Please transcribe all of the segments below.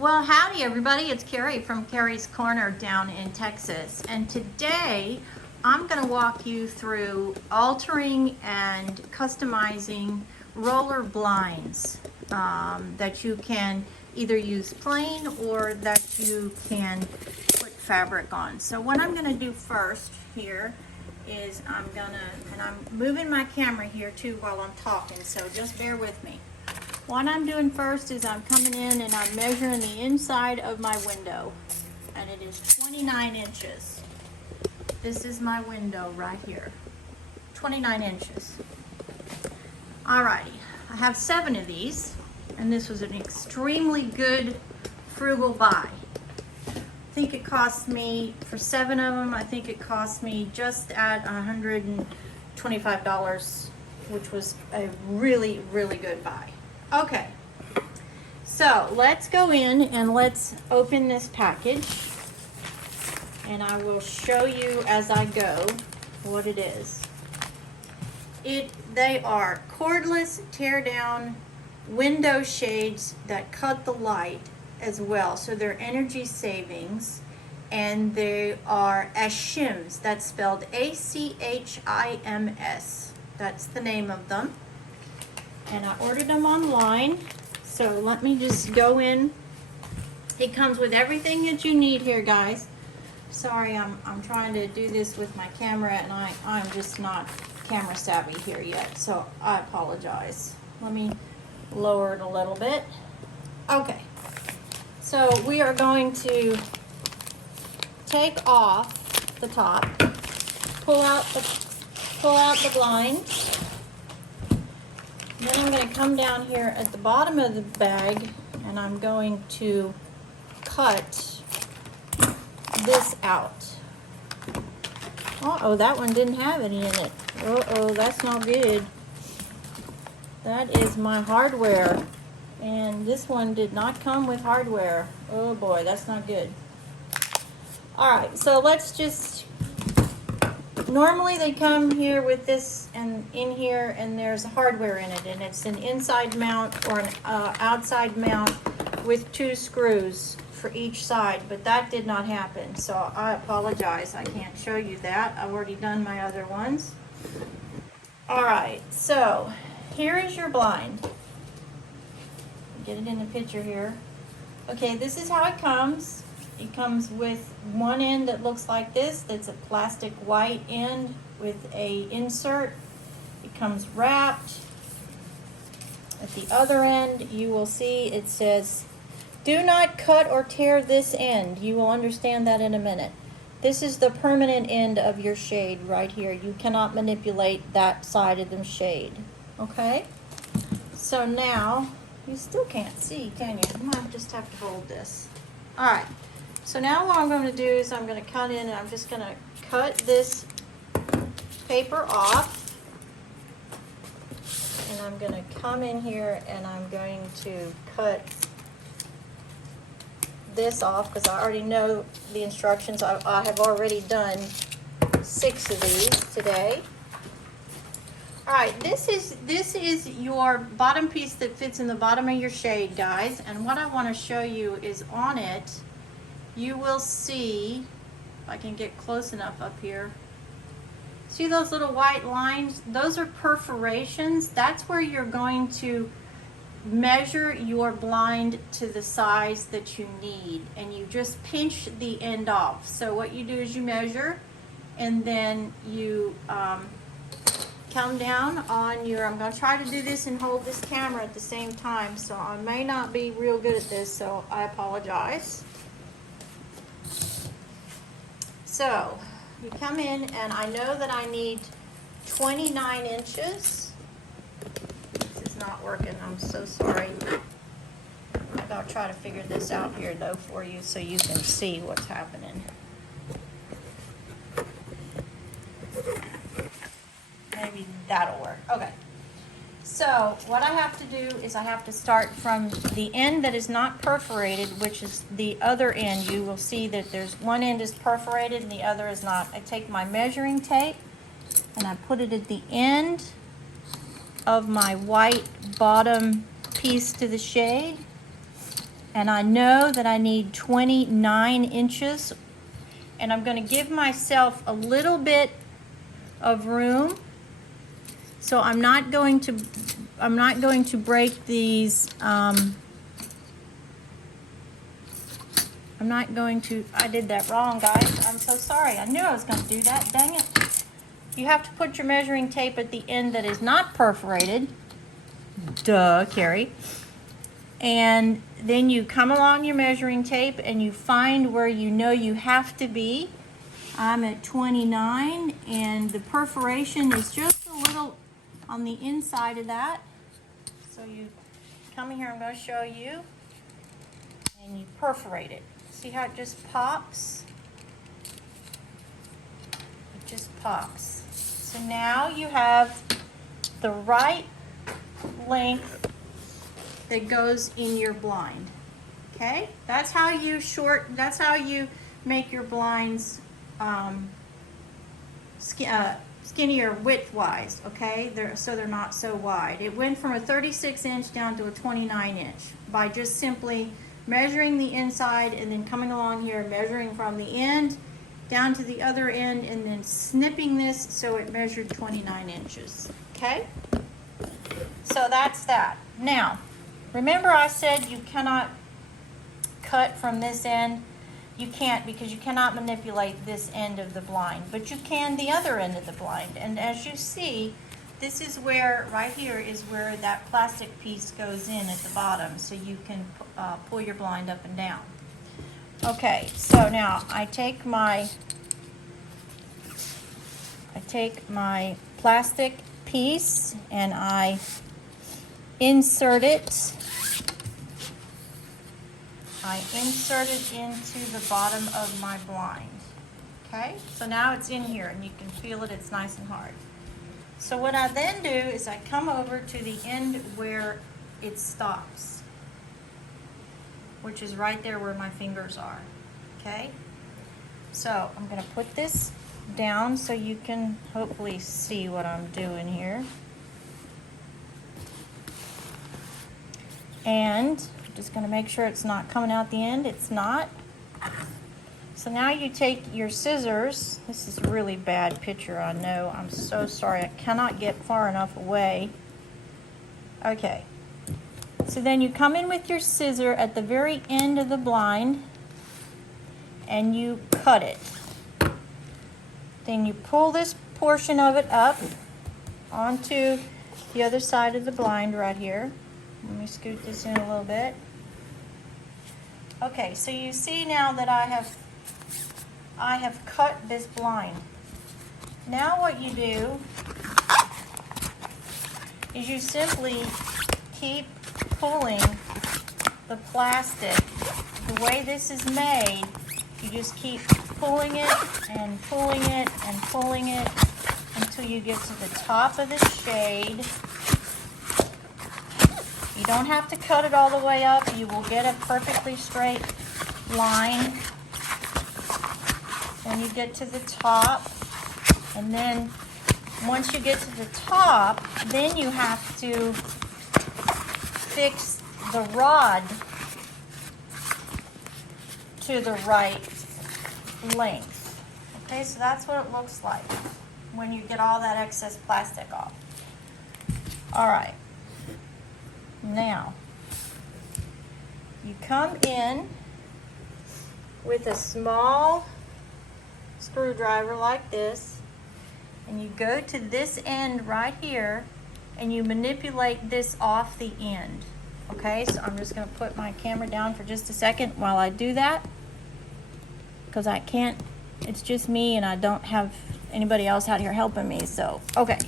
Well, howdy everybody, it's Carrie from Carrie's Corner down in Texas, and today I'm going to walk you through altering and customizing roller blinds that you can either use plain or that you can put fabric on. So what I'm going to do first here is I'm moving my camera here too while I'm talking, so just bear with me. What I'm doing first is I'm coming in and I'm measuring the inside of my window, and it is 29 inches. This is my window right here, 29 inches. Alrighty, I have 7 of these, and this was an extremely good frugal buy. I think it cost me, for 7 of them, I think it cost me just at $125, which was a really, really good buy. Okay, so let's go in and let's open this package, and I will show you as I go what it is. They are cordless tear down window shades that cut the light as well, so they're energy savings, and they are Achims. That's spelled A-C-H-I-M-S. That's the name of them. And I ordered them online, so let me just go in. It comes with everything that you need here, guys. Sorry, I'm trying to do this with my camera, and I'm just not camera savvy here yet, so I apologize. Let me lower it a little bit. Okay, so we are going to take off the top, pull out the blind. Then I'm going to come down here at the bottom of the bag, and I'm going to cut this out. Uh-oh, that one didn't have any in it. Uh-oh, that's not good. That is my hardware, and this one did not come with hardware. Oh boy, that's not good. Alright, so let's just... Normally they come here with this and in here, and there's hardware in it, and it's an inside mount or an outside mount with 2 screws for each side, but that did not happen, so I apologize. I can't show you that. I've already done my other ones. Alright, so here is your blind. Get it in the picture here. Okay, this is how it comes. It comes with one end that looks like this. That's a plastic white end with a insert. It comes wrapped. At the other end, you will see it says, "Do not cut or tear this end." You will understand that in a minute. This is the permanent end of your shade right here. You cannot manipulate that side of the shade. Okay? So now, you still can't see, can you? I might just have to hold this. Alright. So now what I'm going to do is I'm going to cut in, and I'm just going to cut this paper off, and I'm going to come in here and I'm going to cut this off because I already know the instructions. I have already done 6 of these today. Alright, this is your bottom piece that fits in the bottom of your shade, guys, and what I want to show you is on it you will see, if I can get close enough up here, see those little white lines? Those are perforations. That's where you're going to measure your blind to the size that you need, and you just pinch the end off. So what you do is you measure, and then you come down on your, I'm going to try to do this and hold this camera at the same time, so I may not be real good at this, so I apologize. So, you come in, and I know that I need 29 inches. This is not working, I'm so sorry. I'll try to figure this out here, though, for you so you can see what's happening. Maybe that'll work. Okay. So, what I have to do is I have to start from the end that is not perforated, which is the other end. You will see that there's one end is perforated and the other is not. I take my measuring tape and I put it at the end of my white bottom piece to the shade. And I know that I need 29 inches, and I'm going to give myself a little bit of room. So I'm not going to break these, I did that wrong, guys. I'm so sorry. I knew I was going to do that. Dang it. You have to put your measuring tape at the end that is not perforated. Duh, Carrie. And then you come along your measuring tape and you find where you know you have to be. I'm at 29, and the perforation is just a little on the inside of that. So you come in here, I'm going to show you, and you perforate it. See how it just pops? It just pops. So now you have the right length that goes in your blind. Okay? That's how you make your blinds skinnier width-wise, okay? So they're not so wide. It went from a 36 inch down to a 29 inch by just simply measuring the inside and then coming along here, measuring from the end down to the other end, and then snipping this so it measured 29 inches, okay? So that's that. Now, remember I said you cannot cut from this end? You can't, because you cannot manipulate this end of the blind, but you can the other end of the blind. And as you see, this is where, right here is where that plastic piece goes in at the bottom, so you can pull your blind up and down. Okay, so now I take my plastic piece and I insert it. I insert it into the bottom of my blind. Okay, so now it's in here and you can feel it, it's nice and hard. So what I then do is I come over to the end where it stops, which is right there where my fingers are. Okay, so I'm going to put this down so you can hopefully see what I'm doing here. And just going to make sure it's not coming out the end. It's not. So now you take your scissors. This is a really bad picture, I know. I'm so sorry. I cannot get far enough away. Okay. So then you come in with your scissor at the very end of the blind and you cut it. Then you pull this portion of it up onto the other side of the blind right here. Let me scoot this in a little bit. Okay, so you see now that I have cut this blind. Now what you do is you simply keep pulling the plastic. The way this is made, you just keep pulling it and pulling it and pulling it until you get to the top of the shade. You don't have to cut it all the way up. You will get a perfectly straight line. Then you get to the top. And then once you get to the top, then you have to fix the rod to the right length. Okay, so that's what it looks like when you get all that excess plastic off. All right. Now, you come in with a small screwdriver like this, and you go to this end right here, and you manipulate this off the end. Okay, so I'm just going to put my camera down for just a second while I do that, because I can't, it's just me and I don't have anybody else out here helping me. So, okay,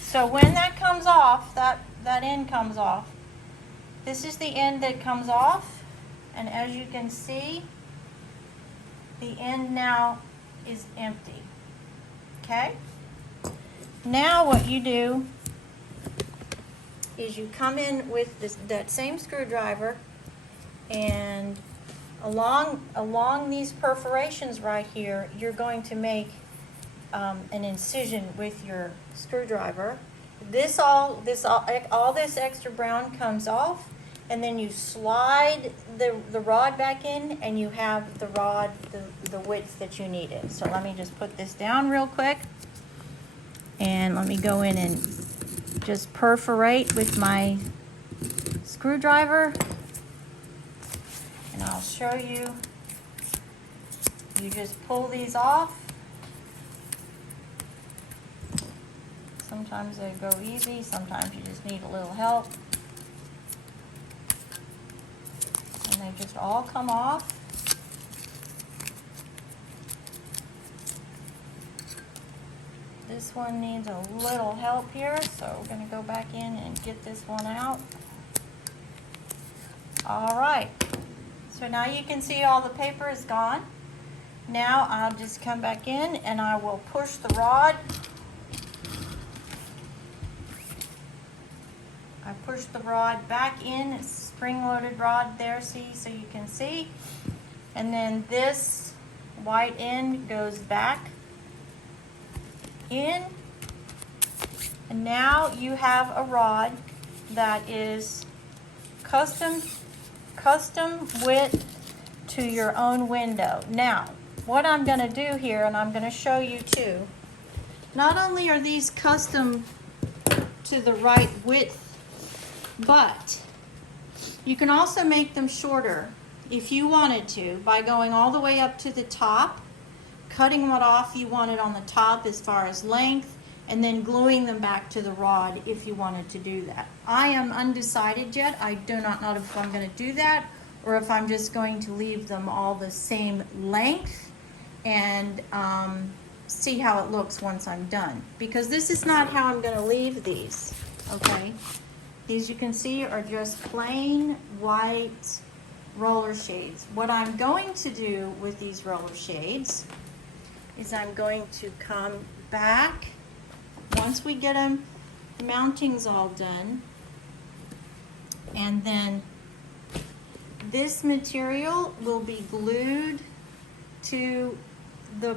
so when that comes off, that end comes off, this is the end that comes off, and as you can see, the end now is empty. Okay? Now what you do is you come in with that same screwdriver, and along these perforations right here, you're going to make an incision with your screwdriver. All this extra brown comes off, and then you slide the rod back in, and you have the rod, the width that you needed. So let me just put this down real quick, and let me go in and just perforate with my screwdriver, and I'll show you. You just pull these off. Sometimes they go easy, sometimes you just need a little help. And they just all come off. This one needs a little help here, so we're going to go back in and get this one out. All right, so now you can see all the paper is gone. Now I'll just come back in and I will push the rod. I push the rod back in, it's spring-loaded rod there, see, so you can see. And then this white end goes back in. And now you have a rod that is custom width to your own window. Now, what I'm going to do here, and I'm going to show you too, not only are these custom to the right width, but you can also make them shorter if you wanted to by going all the way up to the top, cutting what off you wanted on the top as far as length, and then gluing them back to the rod if you wanted to do that. I am undecided yet. I do not know if I'm going to do that or if I'm just going to leave them all the same length and see how it looks once I'm done. Because this is not how I'm going to leave these, okay? These, you can see, are just plain white roller shades. What I'm going to do with these roller shades is I'm going to come back, once we get them, the mounting's all done, and then this material will be glued to the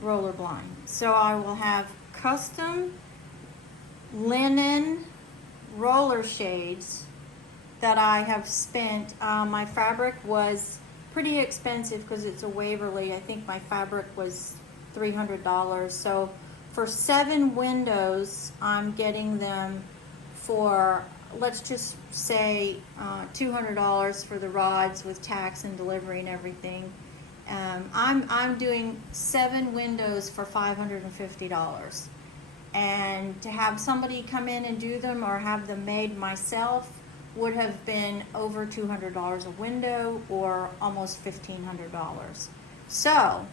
roller blind. So I will have custom linen roller shades that I have spent. My fabric was pretty expensive because it's a Waverly. I think my fabric was $300. So for 7 windows, I'm getting them for, let's just say, $200 for the rods with tax and delivery and everything. I'm doing 7 windows for $550. And to have somebody come in and do them or have them made myself would have been over $200 a window or almost $1,500. So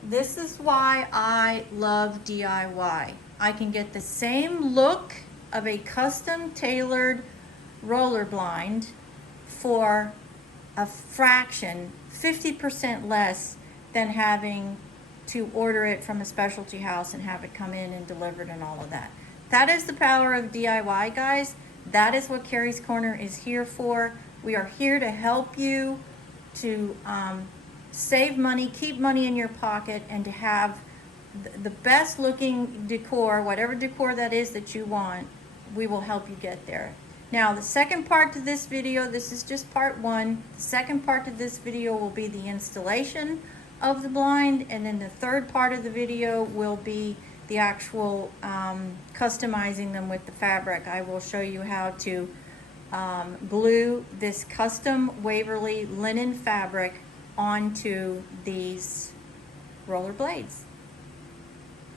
this is why I love DIY. I can get the same look of a custom tailored roller blind for a fraction, 50% less than having to order it from a specialty house and have it come in and delivered and all of that. That is the power of DIY, guys. That is what Carrie's Corner is here for. We are here to help you to save money, keep money in your pocket, and to have the best looking decor, whatever decor that is that you want. We will help you get there. Now, the second part to this video, this is just part 1. The second part to this video will be the installation of the blind, and then the third part of the video will be the actual customizing them with the fabric. I will show you how to glue this custom Waverly linen fabric onto these roller blades.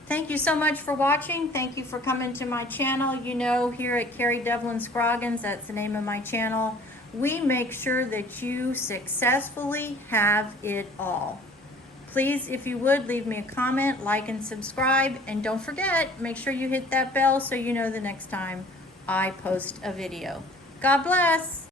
Thank you so much for watching. Thank you for coming to my channel. You know, here at Carrie Devlin Scroggins, that's the name of my channel, we make sure that you successfully have it all. Please, if you would, leave me a comment, like and subscribe, and don't forget, make sure you hit that bell so you know the next time I post a video. God bless.